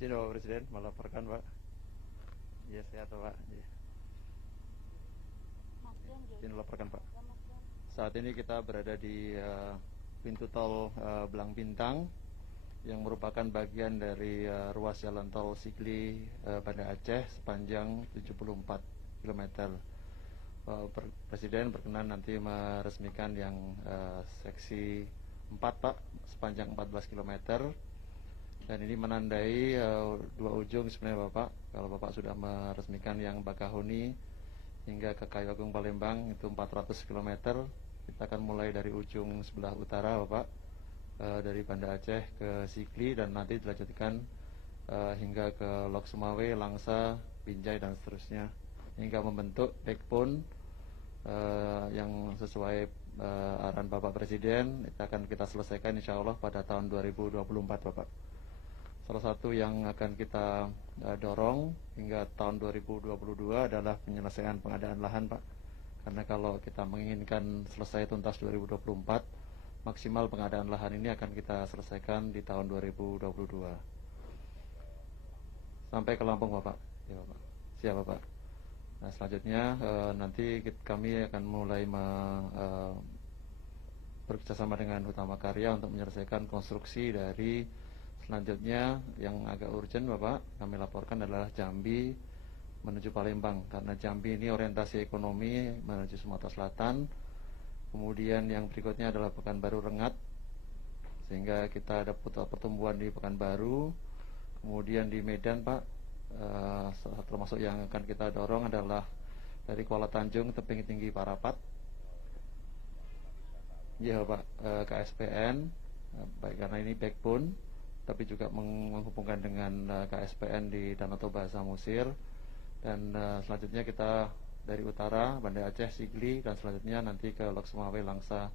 Izin Bapak Presiden melaporkan Pak. Iya sehat Pak. Ya. Izin melaporkan Pak. Saat ini kita berada di pintu tol Belang Bintang yang merupakan bagian dari ruas jalan tol Sigli Banda Aceh sepanjang 74 km. Presiden berkenan nanti meresmikan yang seksi 4 Pak, sepanjang 14 km. Dan ini menandai dua ujung sebenarnya Bapak. Kalau Bapak sudah meresmikan yang Bakahuni hingga ke Kayu Agung Palembang itu 400 km. Kita akan mulai dari ujung sebelah utara Bapak, dari Banda Aceh ke Sigli, dan nanti dilanjutkan hingga ke Lok Sumawe, Langsa, Binjai, dan seterusnya, hingga membentuk backbone yang sesuai arahan Bapak Presiden. Itu akan kita selesaikan insya Allah pada tahun 2024 Bapak. Salah satu yang akan kita dorong hingga tahun 2022 adalah penyelesaian pengadaan lahan Pak. Karena kalau kita menginginkan selesai tuntas 2024, maksimal pengadaan lahan ini akan kita selesaikan di tahun 2022. Sampai ke Lampung Bapak. Ya Bapak. Siap Bapak. Nah selanjutnya nanti kami akan mulai bekerjasama dengan Utama Karya untuk menyelesaikan konstruksi dari selanjutnya. Yang agak urgent Bapak kami laporkan adalah Jambi menuju Palembang, karena Jambi ini orientasi ekonomi menuju Sumatera Selatan. Kemudian yang berikutnya adalah Pekanbaru Rengat, sehingga kita ada pertumbuhan di Pekanbaru. Kemudian di Medan Pak, termasuk yang akan kita dorong adalah dari Kuala Tanjung Tebing Tinggi Parapat. Ya Pak, KSPN, baik karena ini backbone, tapi juga menghubungkan dengan KSPN di Danau Toba Samosir. Dan selanjutnya kita dari utara Banda Aceh, Sigli, dan selanjutnya nanti ke Lok Sumawe, Langsa,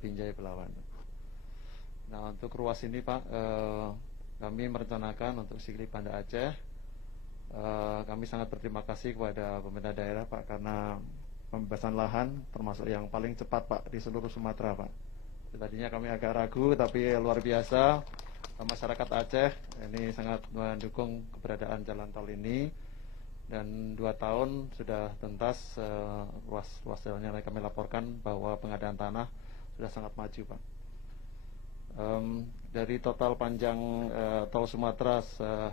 Binjai, Belawan. Nah untuk ruas ini Pak, kami merencanakan untuk Sigli Banda Aceh. Kami sangat berterima kasih kepada pemerintah daerah Pak, karena pembebasan lahan termasuk yang paling cepat Pak di seluruh Sumatera Pak. Tadinya kami agak ragu, tapi luar biasa masyarakat Aceh ini sangat mendukung keberadaan jalan tol ini. Dan 2 tahun sudah tuntas ruas jalannya. Kami laporkan bahwa pengadaan tanah sudah sangat maju Pak. Dari total panjang tol Sumatera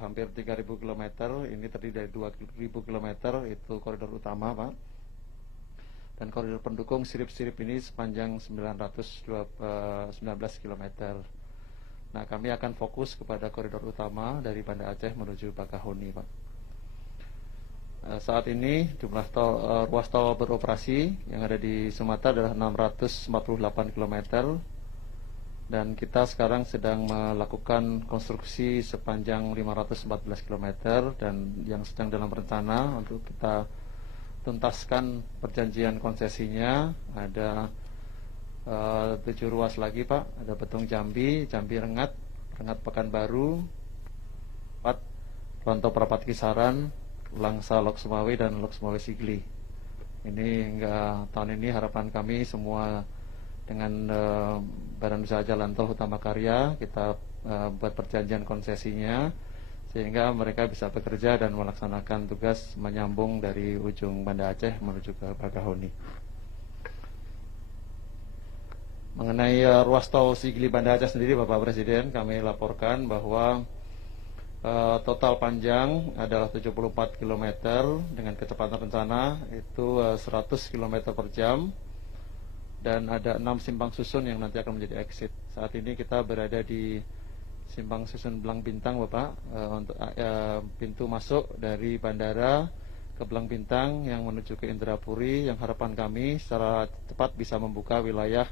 hampir 3.000 km, ini terdiri dari 2.000 km itu koridor utama Pak. Dan koridor pendukung sirip-sirip ini sepanjang 19 km. Nah kami akan fokus kepada koridor utama dari Banda Aceh menuju Bakahuni Pak. Saat ini jumlah ruas tol beroperasi yang ada di Sumatera adalah 648 km. Dan kita sekarang sedang melakukan konstruksi sepanjang 514 km. Dan yang sedang dalam rencana untuk kita tuntaskan perjanjian konsesinya ada 7 ruas lagi Pak. Ada Betung Jambi, Jambi Rengat, Rengat Pekanbaru, Rantau Perapat Kisaran, Langsa Lok Sumawe, dan Lok Sumawe Sigli. Ini hingga tahun ini harapan kami semua dengan Badan Usaha Jalan Tol Utama Karya kita buat perjanjian konsesinya, sehingga mereka bisa bekerja dan melaksanakan tugas menyambung dari ujung Banda Aceh menuju ke Bakahuni. Mengenai ruas tol Sigli Banda Aceh sendiri Bapak Presiden, kami laporkan bahwa total panjang adalah 74 km dengan kecepatan rencana itu 100 km per jam, dan ada 6 simpang susun yang nanti akan menjadi exit. Saat ini kita berada di simpang susun Belang Bintang Bapak, untuk pintu masuk dari bandara ke Belang Bintang yang menuju ke Indrapuri, yang harapan kami secara cepat bisa membuka wilayah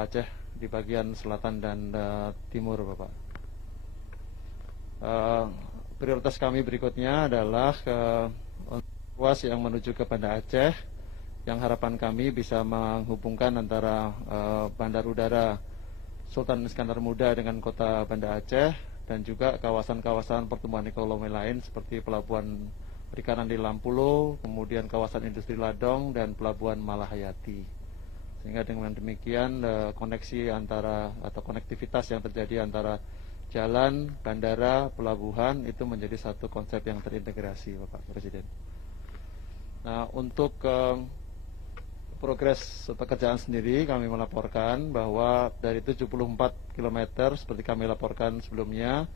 Aceh di bagian selatan dan timur Bapak. Prioritas kami berikutnya adalah ruas yang menuju ke Banda Aceh, yang harapan kami bisa menghubungkan antara Bandar Udara Sultan Iskandar Muda dengan kota Banda Aceh, dan juga kawasan-kawasan pertumbuhan ekonomi lain seperti Pelabuhan Perikanan di Lampulo, kemudian kawasan industri Ladong, dan Pelabuhan Malahayati. Sehingga dengan demikian koneksi antara atau konektivitas yang terjadi antara jalan, bandara, pelabuhan itu menjadi satu konsep yang terintegrasi, Bapak Presiden. Nah, untuk progres pekerjaan sendiri kami melaporkan bahwa dari 74 km seperti kami laporkan sebelumnya,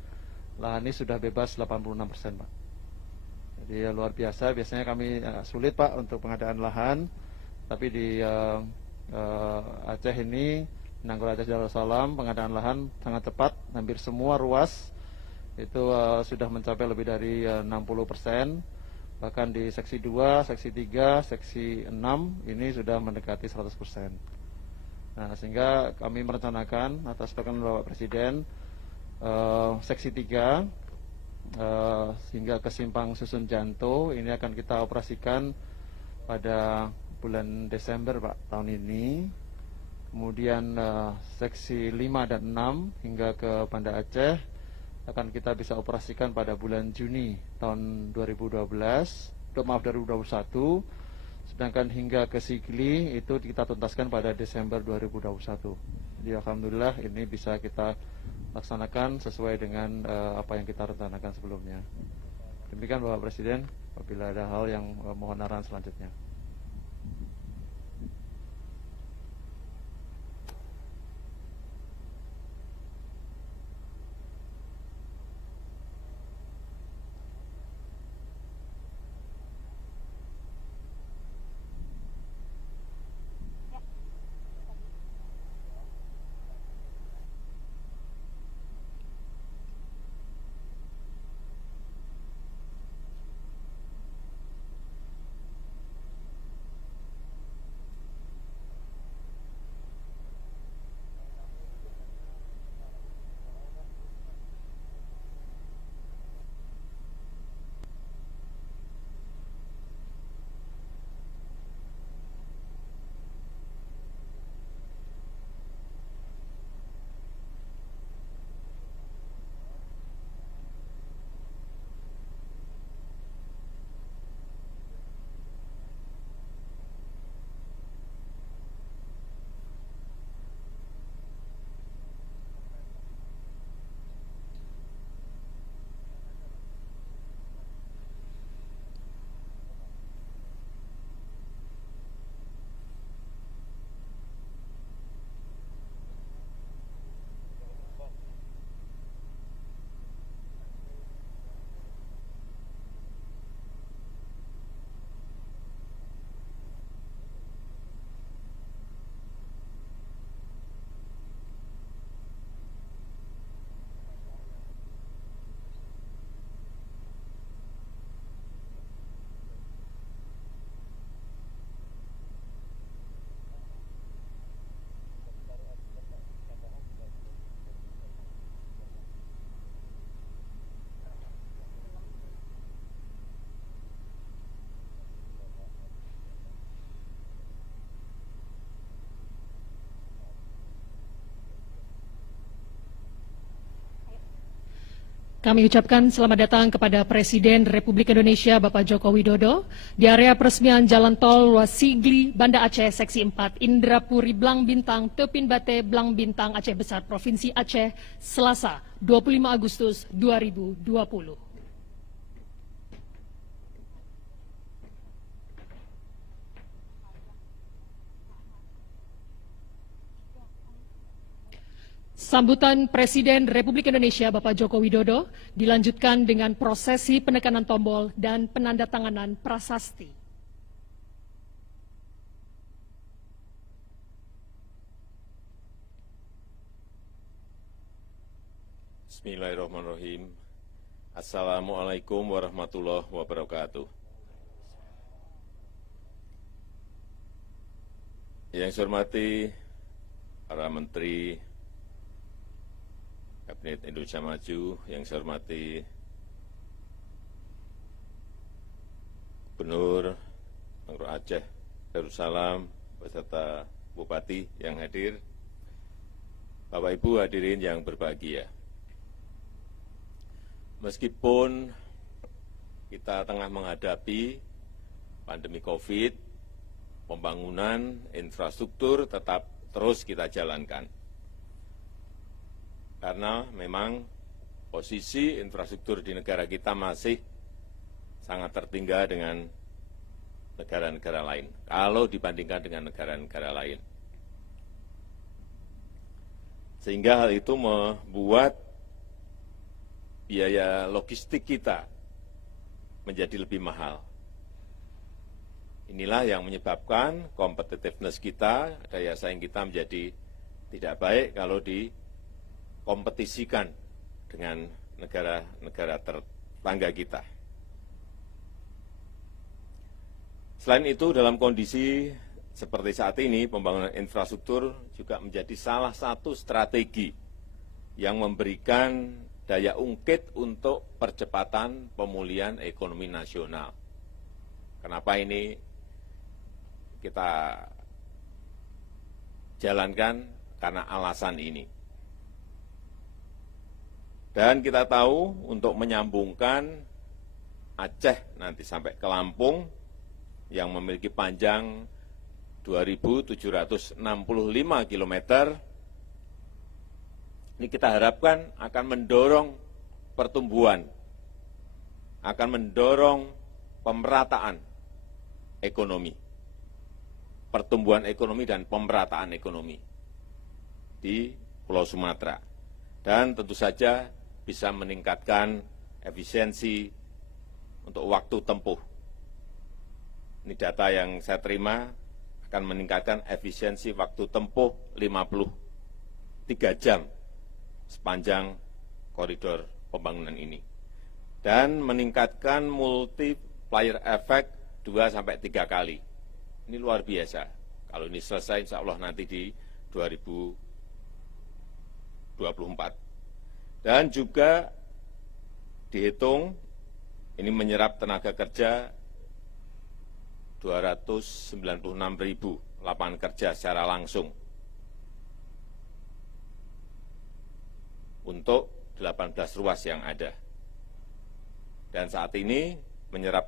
lahan ini sudah bebas 86%, Pak. Jadi luar biasa, biasanya kami sulit, Pak, untuk pengadaan lahan, tapi di Aceh ini, Nanggul Aceh Darussalam, pengadaan lahan sangat cepat, hampir semua ruas itu sudah mencapai lebih dari 60%. Bahkan di seksi 2, seksi 3, seksi 6 ini sudah mendekati 100%. Nah, sehingga kami merencanakan atas perkenan Bapak Presiden seksi 3 hingga ke Simpang Susun Janto ini akan kita operasikan pada bulan Desember, Pak, tahun ini. Kemudian seksi 5 dan 6 hingga ke Banda Aceh akan kita bisa operasikan pada bulan Juni tahun 2021. Sedangkan hingga ke Sigli itu kita tuntaskan pada Desember 2021. Jadi alhamdulillah ini bisa kita laksanakan sesuai dengan apa yang kita rencanakan sebelumnya. Demikian Bapak Presiden, apabila ada hal yang mohon arahan selanjutnya. Kami ucapkan selamat datang kepada Presiden Republik Indonesia Bapak Joko Widodo di area peresmian Jalan Tol Ruas Sigli, Banda Aceh, Seksi 4, Indrapuri, Blang Bintang, Tepin Bate, Blang Bintang, Aceh Besar, Provinsi Aceh, Selasa, 25 Agustus 2020. Sambutan Presiden Republik Indonesia Bapak Joko Widodo dilanjutkan dengan prosesi penekanan tombol dan penandatanganan prasasti. Bismillahirrahmanirrahim. Assalamualaikum warahmatullahi wabarakatuh. Yang saya hormati para menteri Kabinet Indonesia Maju, yang saya hormati Gubernur Nanggul Aceh Darussalam beserta Bupati yang hadir, Bapak Ibu hadirin yang berbahagia. Meskipun kita tengah menghadapi pandemi COVID, pembangunan infrastruktur tetap terus kita jalankan. Karena memang posisi infrastruktur di negara kita masih sangat tertinggal dengan negara-negara lain, kalau dibandingkan dengan negara-negara lain. Sehingga hal itu membuat biaya logistik kita menjadi lebih mahal. Inilah yang menyebabkan competitiveness kita, daya saing kita menjadi tidak baik kalau dikompetisikan dengan negara-negara tetangga kita. Selain itu, dalam kondisi seperti saat ini, pembangunan infrastruktur juga menjadi salah satu strategi yang memberikan daya ungkit untuk percepatan pemulihan ekonomi nasional. Kenapa ini kita jalankan? Karena alasan ini. Dan kita tahu untuk menyambungkan Aceh nanti sampai ke Lampung yang memiliki panjang 2.765 km, ini kita harapkan akan mendorong pertumbuhan, akan mendorong pemerataan ekonomi, pertumbuhan ekonomi dan pemerataan ekonomi di Pulau Sumatera. Dan tentu saja bisa meningkatkan efisiensi untuk waktu tempuh. Ini data yang saya terima akan meningkatkan efisiensi waktu tempuh 53 jam sepanjang koridor pembangunan ini. Dan meningkatkan multiplier effect 2-3 kali. Ini luar biasa. Kalau ini selesai, insya Allah nanti di 2024. Dan juga dihitung ini menyerap tenaga kerja 296.000 lapangan kerja secara langsung untuk 18 ruas yang ada. Dan saat ini menyerap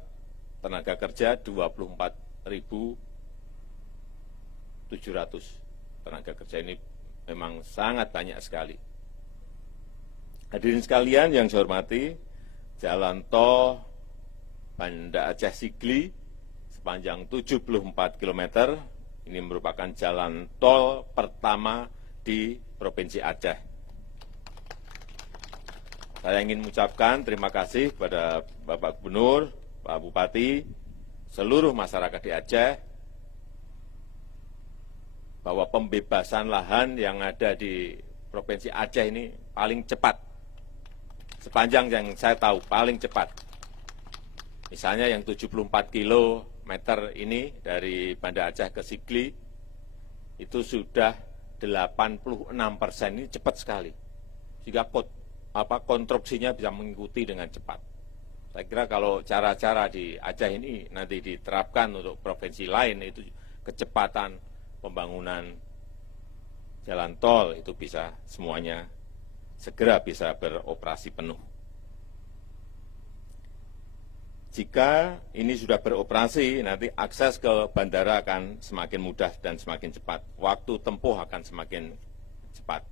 tenaga kerja 24.700 tenaga kerja. Ini memang sangat banyak sekali. Hadirin sekalian yang saya hormati, jalan tol Banda Aceh Sigli sepanjang 74 km, ini merupakan jalan tol pertama di Provinsi Aceh. Saya ingin mengucapkan terima kasih kepada Bapak Gubernur, Pak Bupati, seluruh masyarakat di Aceh, bahwa pembebasan lahan yang ada di Provinsi Aceh ini paling cepat. Sepanjang yang saya tahu, paling cepat. Misalnya yang 74 kilometer ini dari Banda Aceh ke Sigli, itu sudah 86%, ini cepat sekali. Sehingga konstruksinya bisa mengikuti dengan cepat. Saya kira kalau cara-cara di Aceh ini nanti diterapkan untuk provinsi lain, itu kecepatan pembangunan jalan tol itu bisa semuanya segera bisa beroperasi penuh. Jika ini sudah beroperasi, nanti akses ke bandara akan semakin mudah dan semakin cepat. Waktu tempuh akan semakin cepat.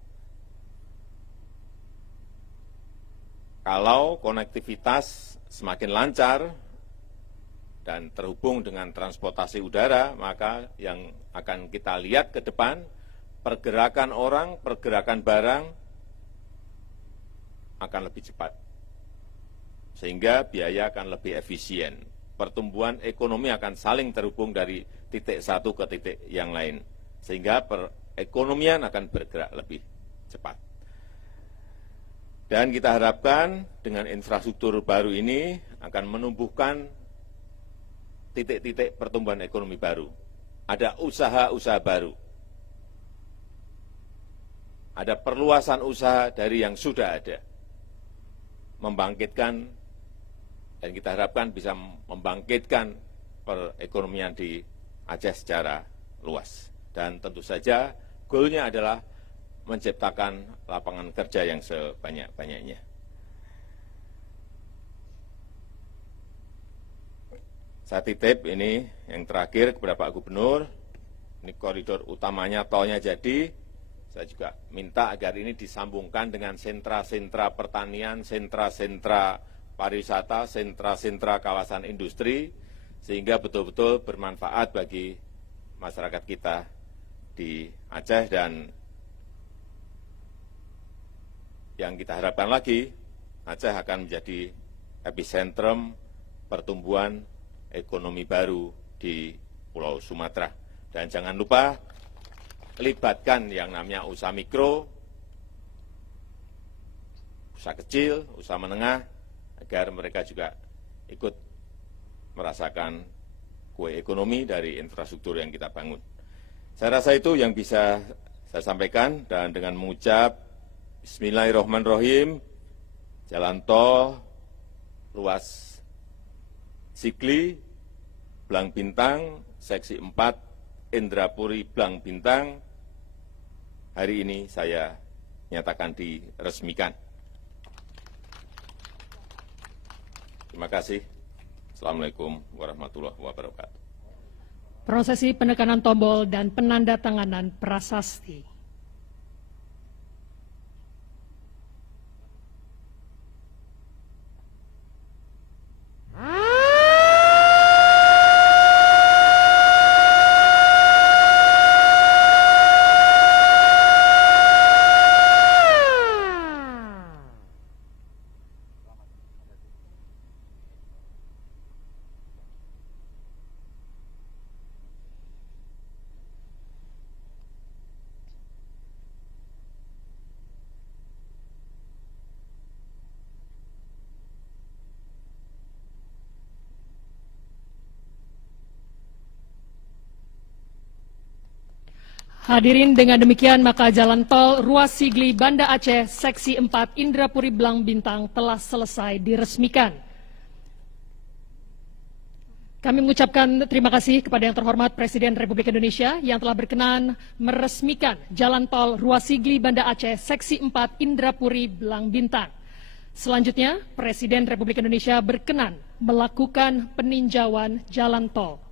Kalau konektivitas semakin lancar dan terhubung dengan transportasi udara, maka yang akan kita lihat ke depan, pergerakan orang, pergerakan barang akan lebih cepat. Sehingga biaya akan lebih efisien. Pertumbuhan ekonomi akan saling terhubung dari titik satu ke titik yang lain. Sehingga perekonomian akan bergerak lebih cepat. Dan kita harapkan dengan infrastruktur baru ini akan menumbuhkan titik-titik pertumbuhan ekonomi baru. Ada usaha-usaha baru. Ada perluasan usaha dari yang sudah ada. Membangkitkan, dan kita harapkan bisa membangkitkan perekonomian di Aceh secara luas. Dan tentu saja goalnya adalah menciptakan lapangan kerja yang sebanyak-banyaknya. Saya titip ini yang terakhir kepada Pak Gubernur, ini koridor utamanya tolnya jadi, Saya juga minta agar ini disambungkan dengan sentra-sentra pertanian, sentra-sentra pariwisata, sentra-sentra kawasan industri, sehingga betul-betul bermanfaat bagi masyarakat kita di Aceh. Dan yang kita harapkan lagi, Aceh akan menjadi epicentrum pertumbuhan ekonomi baru di Pulau Sumatera. Dan jangan lupa libatkan yang namanya usaha mikro, usaha kecil, usaha menengah, agar mereka juga ikut merasakan kue ekonomi dari infrastruktur yang kita bangun. Saya rasa itu yang bisa saya sampaikan, dan dengan mengucap Bismillahirrahmanirrahim, jalan tol ruas Sigli, Blang Bintang, seksi 4, Indrapuri, Blang Bintang, hari ini saya nyatakan diresmikan. Terima kasih. Assalamualaikum warahmatullahi wabarakatuh. Prosesi penekanan tombol dan penandatanganan prasasti. Hadirin, dengan demikian maka jalan tol ruas Sigli Banda Aceh seksi 4 Indrapuri Blang Bintang telah selesai diresmikan. Kami mengucapkan terima kasih kepada yang terhormat Presiden Republik Indonesia yang telah berkenan meresmikan jalan tol ruas Sigli Banda Aceh seksi 4 Indrapuri Blang Bintang. Selanjutnya, Presiden Republik Indonesia berkenan melakukan peninjauan jalan tol.